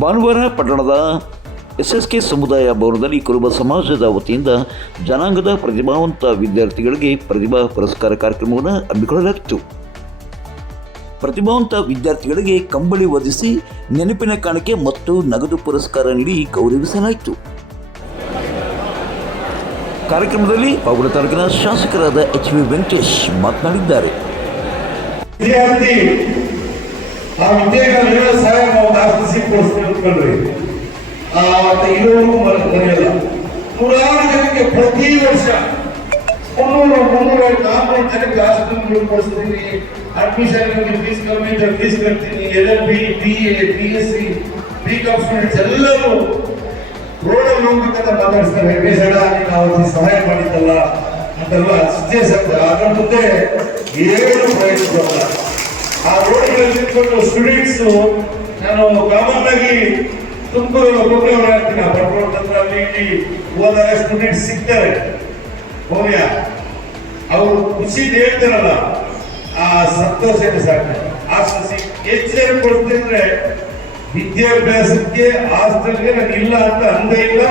ಭಾನುವಾರ ಪಟ್ಟಣದ SSK ಸಮುದಾಯ ಭವನದಲ್ಲಿ ಕುರುಬ ಸಮಾಜದ ವತಿಯಿಂದ ಜನಾಂಗದ ಪ್ರತಿಭಾವಂತ ವಿದ್ಯಾರ್ಥಿಗಳಿಗೆ ಪ್ರತಿಭಾ ಪುರಸ್ಕಾರ ಕಾರ್ಯಕ್ರಮವನ್ನು ಹಮ್ಮಿಕೊಳ್ಳಲಾಗಿತ್ತು. ಪ್ರತಿಭಾವಂತ ವಿದ್ಯಾರ್ಥಿಗಳಿಗೆ ಕಂಬಳಿ ಒದಗಿಸಿ ನೆನಪಿನ ಕಾಣಿಕೆ ಮತ್ತು ನಗದು ಪುರಸ್ಕಾರ ನೀಡಿ ಗೌರವಿಸಲಾಯಿತು. ಕಾರ್ಯಕ್ರಮದಲ್ಲಿ ಪಾವಗಡ ತಾಲೂಕಿನ ಶಾಸಕರಾದ HV ವೆಂಕಟೇಶ್ ಮಾತನಾಡಿದ್ದಾರೆ. ಪ್ರತಿ ವರ್ಷ 300-400 ಕ್ಲಾಸ್ ಕೊಡಿಸ್ತೀನಿ, ಅಡ್ಮಿಷನ್ ಫೀಸ್ ಕಮ್ಮಿ ಫೀಸ್ ಕಟ್ತೀನಿ, LLB, BA, BSc, BCom students ಎಲ್ಲರೂ ರೋಡಲ್ಲಿ ಹೋಗ್ಬೇಕಂತ ಮಾತಾಡಿಸ್ತಾರೆ. ಬೇಸಡ ನೀನು ಅವತ್ತು ಸಹಾಯ ಮಾಡಿದ್ದಲ್ಲ ಅಂತೆಲ್ಲ ಅಷ್ಟೇ ಸತ್ಯ. ಅದರ ಮುಂದೆ ಏನು ಪ್ರಯೋಜನ ಇಲ್ಲ. ಆ ರೋಡ್ಗಳಲ್ಲಿ ನಿಂತ್ಕೊಂಡು ಸ್ಟೂಡೆಂಟ್ಸ್, ನಾನು ಕಾಮನ್ ಆಗಿ ತುಮಕೂರು ಒಬ್ಬೊಬ್ಬರೇ ಆಗ್ತೀನಿ, ಬರ್ಕೊಂಡು ಅಲ್ಲಿ ಇಲ್ಲಿ ಹೋದಾಗ ಸ್ಟೂಡೆಂಟ್ಸ್ ಸಿಗ್ತಾರೆ. ಹೋಗ್ಯ ಅವರು ಖುಷಿ ಹೇಳ್ತಾರಲ್ಲ, ಆ ಸಂತೋಷ ಸಾಕು. ಹೆಚ್ಚು ಕೊಡ್ತಿದ್ರೆ ವಿದ್ಯಾಭ್ಯಾಸಕ್ಕೆ ಹಾಸ್ಟೆಲ್ಗೆ ನಾನು ಇಲ್ಲ ಅಂತ ಅಂದೇ ಇಲ್ಲ.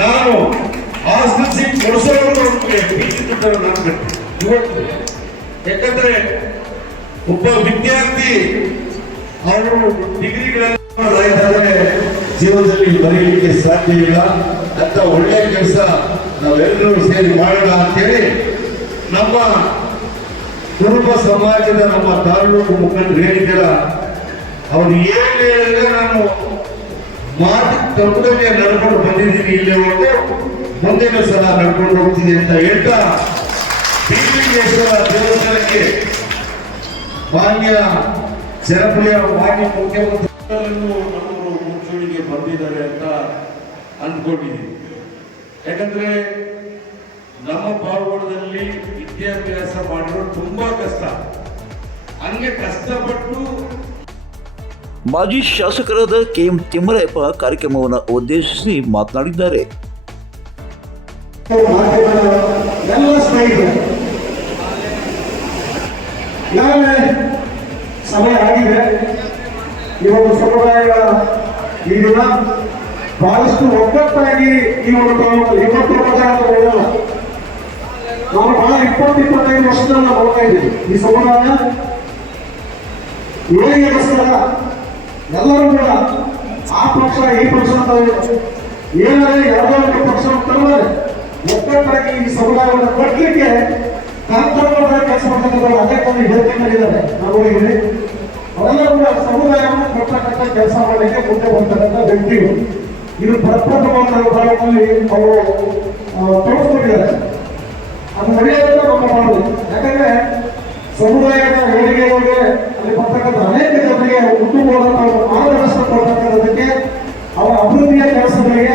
ನಾನು ಹಾಸ್ಟೆಲ್ ಸೀಟ್ ಕೊಡಿಸೋರು ನಾನು ಇವತ್ತು. ಯಾಕಂದ್ರೆ ಒಬ್ಬ ವಿದ್ಯಾರ್ಥಿ ಅವರು ಡಿಗ್ರಿಗಳಾದ್ರೆ ಜೀವನದಲ್ಲಿ ಬರೀಲಿಕ್ಕೆ ಸಾಧ್ಯ ಇಲ್ಲ ಅಂತ ಒಳ್ಳೆಯ ಕೆಲಸ ನಾವೆಲ್ಲರೂ ಸೇರಿ ಮಾಡೋಣ ಅಂತೇಳಿ ನಮ್ಮ ಕುರುಬ ಸಮಾಜದ ನಮ್ಮ ತಾಲೂಕು ಮುಖಂಡರು ಹೇಳಿದ್ದೀರ. ಅವ್ರು ಏನು ಹೇಳಿದ್ರೆ ನಾನು ಮಾತು ತಪ್ಪದಂಗೆ ನಡ್ಕೊಂಡು ಬಂದಿದ್ದೀನಿ. ಇಲ್ಲಿ ಹೋಗಿ ಮುಂದಿನ ಸಲ ನಡ್ಕೊಂಡು ಹೋಗ್ತೀನಿ ಅಂತ ಹೇಳ್ತಾ ಬೀರೇಶ್ವರ ದೇವಸ್ಥಾನಕ್ಕೆ ಮಾನ್ಯ ಜನಪ್ರಿಯ ಮಾನ್ಯ ಮುಖ್ಯಮಂತ್ರಿಗಳು ನಮ್ಮವರು ಮುಂಚೂಣಿಗೆ ಬಂದಿದ್ದಾರೆ ಅಂತ ಅಂದ್ಕೊಂಡಿದ್ದೀನಿ. ಯಾಕಂದ್ರೆ ನಮ್ಮ ಪಾವಗಡದಲ್ಲಿ ವಿದ್ಯಾಭ್ಯಾಸ ಮಾಡಿರೋದು ತುಂಬಾ ಕಷ್ಟ. ಹಂಗೆ ಕಷ್ಟಪಟ್ಟು ಮಾಜಿ ಶಾಸಕರಾದ KM ತಿಮ್ಮರಾಯಪ್ಪ ಕಾರ್ಯಕ್ರಮವನ್ನು ಉದ್ದೇಶಿಸಿ ಮಾತನಾಡಿದ್ದಾರೆ. ಸಮಯ ಆಗಿದೆ. ಇವತ್ತು ಸಮುದಾಯ ಈ ದಿನ ಬಹಳಷ್ಟು ಒಗ್ಗಟ್ಟಾಗಿ ಈ ಒಂದು ಇವತ್ತು ಹೇಳಲ್ಲ. ನಾನು ಬಹಳ 20-25 ವರ್ಷದಿಂದ ನೋಡ್ತಾ ಇದ್ದೀನಿ. ಈ ಸಮುದಾಯ ಏಳಿಗೆಗೋಸ್ಕರ ಎಲ್ಲರೂ ಕೂಡ ಆ ಪಕ್ಷ ಈ ಪಕ್ಷ ಅಂತ ಏನಾದ್ರೆ ಯಾವುದೋ ಒಂದು ಪಕ್ಷ ಅಂತಂದ್ರೆ ಒಗ್ಗಟ್ಟಾಗಿ ಈ ಸಮುದಾಯವನ್ನು ಕಟ್ಟಲಿಕ್ಕೆ ತಂತ್ರಜ್ಞಾನ ಕೆಲಸ ಮಾಡ್ತಕ್ಕಂಥ ಅನೇಕ ಹೇಳಿದ್ದಾರೆ. ನಾವು ನೋಡಿದ್ದೀವಿ. ಅವೆಲ್ಲರೂ ಕೂಡ ಸಮುದಾಯವನ್ನು ಕಟ್ಟತಕ್ಕಂಥ ಕೆಲಸ ಮಾಡಲಿಕ್ಕೆ ಮುಂದೆ ಬರ್ತಕ್ಕಂಥ ವ್ಯಕ್ತಿಗಳು. ಇದು ಪ್ರಪ್ರಥಮವಾಗಿ ಅವರು ತೋರಿಸ್ಕೊಂಡಿದ್ದಾರೆ. ಅದು ನಡೆಯೋದನ್ನ ನಮ್ಮ ಮಾಡೋದು. ಯಾಕಂದ್ರೆ ಸಮುದಾಯದ ಏಳಿಗೆಗಳಿಗೆ ಅಲ್ಲಿ ಬರ್ತಕ್ಕಂಥ ಅನೇಕ ಜನರಿಗೆ ಉತ್ತಮವಾದಂತಹ ಮಾರ್ಗದರ್ಶನ ಕೊಡ್ತಕ್ಕಂಥದಕ್ಕೆ, ಅವರ ಅಭಿವೃದ್ಧಿಯ ಕೆಲಸಗಳಿಗೆ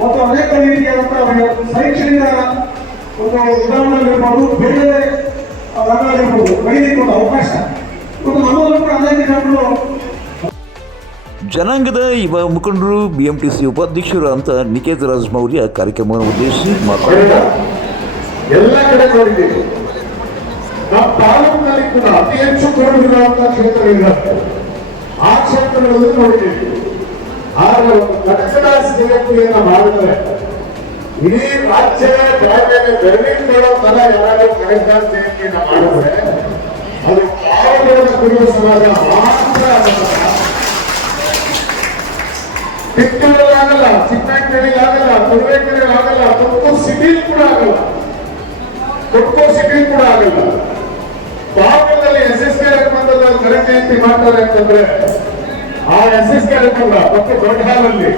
ಮತ್ತು ಅನೇಕ ರೀತಿಯಾದಂತಹ ಶೈಕ್ಷಣಿಕ ಒಂದು ವಿಧಾನದಲ್ಲಿರ್ಬೋದು, ಬೇರೆ ರಂಗದಲ್ಲಿರ್ಬೋದು ಬೆಳೆಯಲಿಕ್ಕೆ ಅವಕಾಶ ಮತ್ತು ನಮ್ಮಲ್ಲೂ ಕೂಡ ಅನೇಕ ಜನರು. ಜನಾಂಗದ ಯುವ ಮುಖಂಡರು BMTC ಉಪಾಧ್ಯಕ್ಷರು ಅಂತ ನಿಕೇತ್ ರಾಜ್ ಮೌರ್ಯ ಕಾರ್ಯಕ್ರಮವನ್ನು ಉದ್ದೇಶಿಸಿ ಮಾತನಾಡಿದ್ದಾರೆ. ಎಲ್ಲ ಕಡೆ ನೋಡಿದ್ದೀವಿ. ನಮ್ಮ ತಾಲೂಕಿನಲ್ಲಿ ಕೂಡ ಅತಿ ಹೆಚ್ಚು ಕೊರಗಿರುವಂತಹ ಕ್ಷೇತ್ರಗಳಿರುತ್ತೆ. ಆ ಕ್ಷೇತ್ರಗಳಲ್ಲಿ ನೋಡಿದ್ದೀವಿ. ಆದರೆ ಒಂದು ಕಟ್ಟಡ ಸೇವೆಯನ್ನು ಮಾಡಿದರೆ ಇಡೀ ರಾಜ್ಯವೇ ಬೇರೆ ಬೆರಳಿಗೆ ನೋಡೋ ತರ ಯಾರಾದರೂ ಕಟ್ಟಡ ಸೇವೆಯನ್ನು ಮಾಡಿದ್ರೆ ಅದು ಪಾವಗಡ ಕುರುಬ ಸಮಾಜ ಮಾತ್ರ. ಕಿತ್ತೂರಲ್ಲಾಗಲ್ಲ, ಚಿಕ್ಕಮಗಳೂರಿಗಾಗಲ್ಲ, ತುರುವೇಕೆರೆಗಾಗಲ್ಲ, ತುಮಕೂರು ಸಿಟಿ ಕೂಡ ಆಗಲ್ಲ. ಪಾವಗಡದಲ್ಲಿ SSK ರಕಮದಲ್ಲಿ ಕರೆ ಜಯಂತಿ ಮಾಡ್ತಾರೆ ಅಂತಂದ್ರೆ ಆ SSK ರಕಮ ಮತ್ತು ದೊಡ್ಡ ಹಾಲಲ್ಲಿ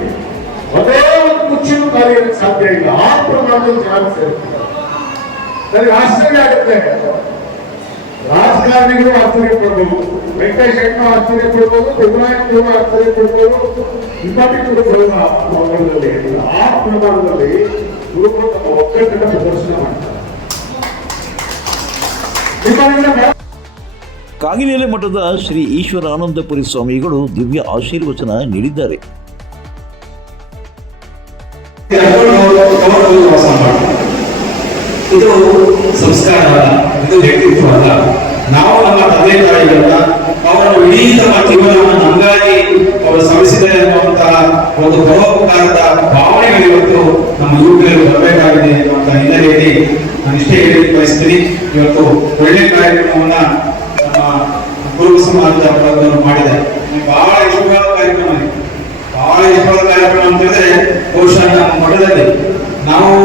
ಅದೇ ಒಂದು ಕುಚ್ಚಿನೂ ಕಾರ್ಯಕ್ಕೆ ಸಾಧ್ಯ ಇಲ್ಲ. ಆ ಪ್ರಮಾಣದಲ್ಲಿ ಜನ ಸೇರ್ತಾರೆ. ನನಗೆ ಆಶ್ಚರ್ಯ ಆಗುತ್ತೆ. ರಾಜಕಾರಣಿಗಳು ಆಶ್ಚರ್ಯ ಪಡ್ಬೋದು, ವೆಂಕಟೇಶ್ ಹೆಣ್ಣು ಆಶ್ಚರ್ಯ ಪಡ್ಬೋದು, ತಿಮ್ಮರಾಯಪ್ಪನವರು ಆಶ್ಚರ್ಯ ಪಡ್ಬೋದು, ಇನ್ನೊಂದು ಪಾವಗಡದಲ್ಲಿ ಆ ಪ್ರಮಾಣದಲ್ಲಿ ಗುರುಗಳು ತಮ್ಮ ಒಗ್ಗಟ್ಟನ್ನು ಪ್ರದರ್ಶನ ಮಾಡ್ತಾರೆ. ಕಾಗಿನೆಲೆ ಮಠದ ಶ್ರೀ ಈಶ್ವರಾನಂದಪುರಿ ಸ್ವಾಮಿಗಳು ದಿವ್ಯ ಆಶೀರ್ವಚನ ನೀಡಿದ್ದಾರೆ. ಇದು ಸಂಸ್ಕಾರ ಅಲ್ಲ, ಇದು ವ್ಯಕ್ತಿತ್ವ ಅಲ್ಲ. ನಾವು ನಮ್ಮ ತಂದೆ ತಾಯಿಗಳನ್ನ ಅವರ ಇಡೀ ತಮ್ಮ ಜೀವನವನ್ನು ನಮಗಾಗಿ ಅವರು ಶ್ರಮಿಸಿದ್ದಾರೆ ಅನ್ನೋ ಬಹಳ ಇಷ್ಟವಾದ ಕಾರ್ಯಕ್ರಮ ಇದೆ. ಬಹಳ ಇಷ್ಟವಾದ ಕಾರ್ಯಕ್ರಮ ಅಂತಂದ್ರೆ ಬಹುಶಃ ನಮ್ಮ ಮಠದಲ್ಲಿ ನಾವು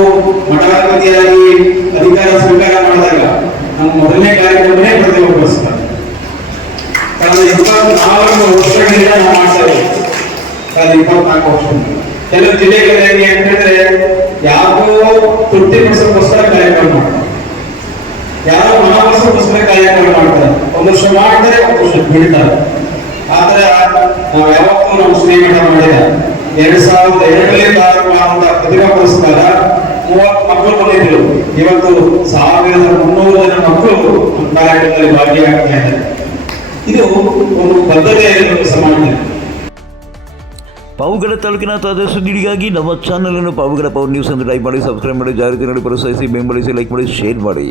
ಮಠಾಧಿಪತಿಯಾಗಿ ಅಧಿಕಾರ ಸ್ವೀಕಾರ ಮಾಡಿದಾಗ ನಮ್ಮ ಮೊದಲನೇ ಕಾರ್ಯಕ್ರಮನೇ ಪ್ರತಿಭಾ ಪುರಸ್ಕಾರ. ಕಳೆದ 24 ವರ್ಷಗಳಿಂದ ನಾವು ಮಾಡ್ತಾ ಇದ್ದೀವಿ. ಕಳೆದ 24 ವರ್ಷದಿಂದ ಕೆಲವು ಜಿಲ್ಲೆಗಳಲ್ಲಿ ಏನ್ ಹೇಳಿದ್ರೆ ಯಾಕೋ ತೃಪ್ತಿಪಡಿಸೋಕ್ಕೋಸ್ಕರ ಕಾರ್ಯಕ್ರಮ ಮಾಡ್ತಾರೆ, ಯಾರೋ ಮಹಾಪುರುಷಕ್ಕೋಸ್ಕರ ಕಾರ್ಯಕ್ರಮ ಮಾಡ್ತಾರೆ. ಒಂದು ವರ್ಷ ಮಾಡ್ತಾರೆ, ಒಂದು ವರ್ಷ ಬಿಡ್ತಾರೆ. ಆದ್ರೆ ನಾವು ಯಾವತ್ತೂ ನಮ್ಮ ಸ್ನೇಹಿತ ಮಾಡಿದ 2002ರಲ್ಲಿ ಪ್ರಾರಂಭ ಆದಂತಹ ಪ್ರತಿಭಾ ಪುರಸ್ಕಾರ 30 ಮಕ್ಕಳು ಬಂದಿದ್ರು. ಇವತ್ತು 1300 ಜನ ಮಕ್ಕಳು ಕಾರ್ಯಕ್ರಮದಲ್ಲಿ ಭಾಗಿಯಾಗ್ತಾ ಇದ್ದಾರೆ. ಇದು ಒಂದು ಬದ್ಧತೆ ಸಮಾಜದಲ್ಲಿ. ಪಾವಗಡ ತಾಲೂಕಿನ ತಾಜಾ ಸುದ್ದಿಗಳಿಗಾಗಿ ನಮ್ಮ ಚಾನಲನ್ನು ಪಾವಗಡ ಪವರ್ ನ್ಯೂಸ್ ಎಂದು ಟೈಪ್ ಮಾಡಿ, ಸಬ್ಸ್ಕ್ರೈಬ್ ಮಾಡಿ, ಜಾಹೀರಾತು ನೋಡಿ, ಪ್ರೋತ್ಸಾಹಿಸಿ, ಬೆಂಬಲಿಸಿ, ಲೈಕ್ ಮಾಡಿ, ಶೇರ್ ಮಾಡಿ.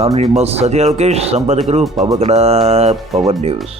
ನಾನು ನಿಮ್ಮ ಸತ್ಯ ಲೋಕೇಶ್, ಸಂಪಾದಕರು, ಪಾವಗಡ ಪವರ್ ನ್ಯೂಸ್.